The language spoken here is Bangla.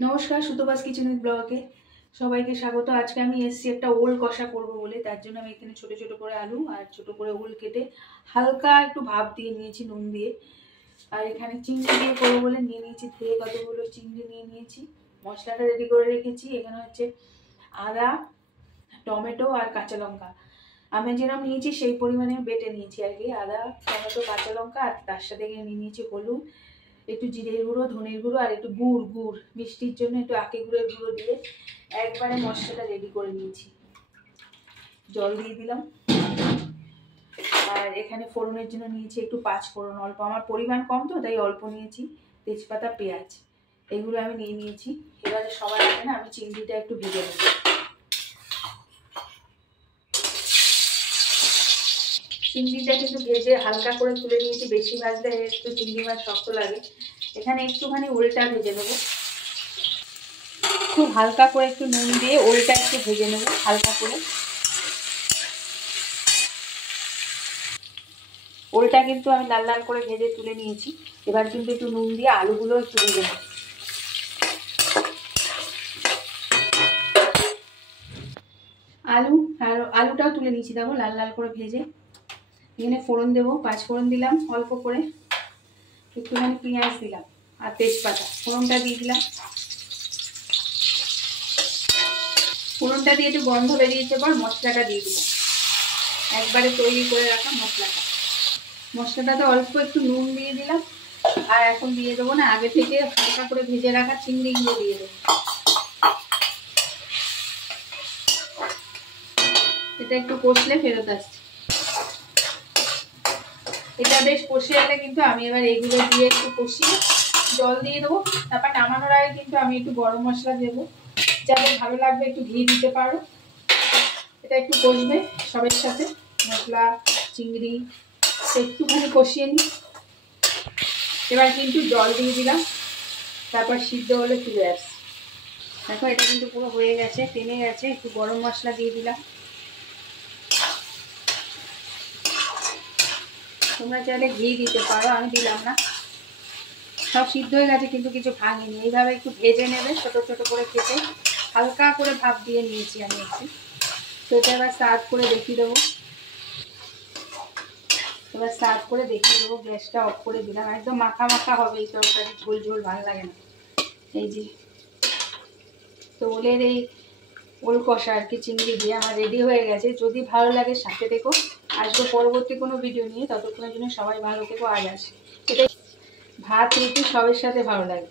नमस्कार सुतोबास किचन उइथ ब्लगे सबाइके स्वागत। आज के आमी एसेछि एकटा ओल कषा करब बोले, तार जोन्नो आमी एखाने छोटो छोटो करे आलू और छोटो करे ओल केटे हालका एकटु भाप दिए निয়েছি নুন দিয়ে। আর এখানে চিংড়ি দিয়ে করব বলে নিয়ে নিয়েছি, ধুয়ে কতগুলো চিংড়ি নিয়ে নিয়েছি। মশলাটা রেডি করে রেখেছি। এখানে হচ্ছে আদা, টমেটো আর কাঁচা লঙ্কা। আমি যেরকম নিয়েছি সেই পরিমাণে বেটে নিয়েছি আর কি। আদা, টমেটো, কাঁচা লঙ্কা আর তার সাথে নিয়ে নিয়েছি হলুদ, একটু জিরের গুঁড়ো, ধনের গুঁড়ো আর একটু গুড় মিষ্টির জন্য একটু আখে গুড়ের গুঁড়ো দিয়ে একবারে মশলাটা রেডি করে নিয়েছি। জল দিয়ে দিলাম। আর এখানে ফোড়নের জন্য নিয়েছি একটু পাঁচ ফোড়ন, অল্প, আমার পরিমাণ কম তো তাই অল্প নিয়েছি। তেজপাতা, পেঁয়াজ এগুলো আমি নিয়ে নিয়েছি। এবারে সবার আগে না আমি চিংড়িটা একটু ভেজে নেব। চিংড়িটা কিন্তু ভেজে হালকা করে তুলে নিয়েছি, বেশি ভাজলে একটু চিংড়ি মাছ শক্ত লাগে। এখানে একটুখানি ওলটা ভেজে নেব, খুব হালকা করে একটু নুন দিয়ে ওলটা একটু ভেজে নেব হালকা করে। ওলটা কিন্তু আমি লাল লাল করে ভেজে তুলে নিয়েছি। এবার কিন্তু একটু নুন দিয়ে আলুগুলো একটু ভেজে নেব। আলুটাও তুলে নিয়েছি, দেখো লাল লাল করে ভেজে। এখানে ফোড়ন দেবো, পাঁচ ফোড়ন দিলাম অল্প করে, একটুখানি পেঁয়াজ দিলাম আর তেজপাতা। ফোড়নটা দিয়ে দিলাম। ফোড়নটা দিয়ে একটু গন্ধ বেরিয়েছে পর মশলাটা দিয়ে দিলাম, একবারে তৈরি করে রাখা মশলাটা। মশলাটাতে অল্প একটু নুন দিয়ে দিলাম। আর এখন দিয়ে দেবো না আগে থেকে হালকা করে ভেজে রাখা চিংড়িগুলো দিয়ে দেবো। এটা একটু কষলে ফেরত আসছে। এটা বেশ কষে এলে কিন্তু আমি এবার এইগুলো দিয়ে একটু কষিয়ে জল দিয়ে দেবো। তারপর নামানোর আগে কিন্তু আমি একটু গরম মশলা দেবো, যাদের ভালো লাগবে একটু ঘি দিতে পারো। এটা একটু কষবে সবের সাথে, মশলা চিংড়ি একটুখানি কষিয়ে নিই। এবার কিন্তু জল দিয়ে দিলাম, তারপর সিদ্ধ হলে তুলে আসছে। দেখো এটা কিন্তু পুরো হয়ে গেছে, টেনে গেছে। একটু গরম মশলা দিয়ে দিলাম। তোমরা চাইলে ঘি দিতে পারো, আমি দিলাম না। সব সিদ্ধ হয়ে গেছে কিন্তু কিছু ভাঙিনি। এইভাবে একটু ভেজে নেবে ছোট ছোট করে কেটে, হালকা করে ভাপ দিয়ে নিয়েছি আমি একটু। তো এটা এবার সার্ভ করে দেখিয়ে দেবো। এবার সার্ভ করে দেখিয়ে দেবো। গ্যাসটা অফ করে দিলাম। একদম মাখা মাখা হবে এই তরকারি, ঝোল ঝোল ভালো লাগে না। এই যে তো ওলের এই ওল কষা আর কি চিংড়ি দিয়ে আমার রেডি হয়ে গেছে। যদি ভালো লাগে সাথে দেখো, আসবো পরবর্তী কোনো ভিডিও নিয়ে। ততক্ষণের জন্য সবাই ভালো থেকো। আজ আসে এটাই, ভাত রুটি সবের সাথে ভালো লাগে।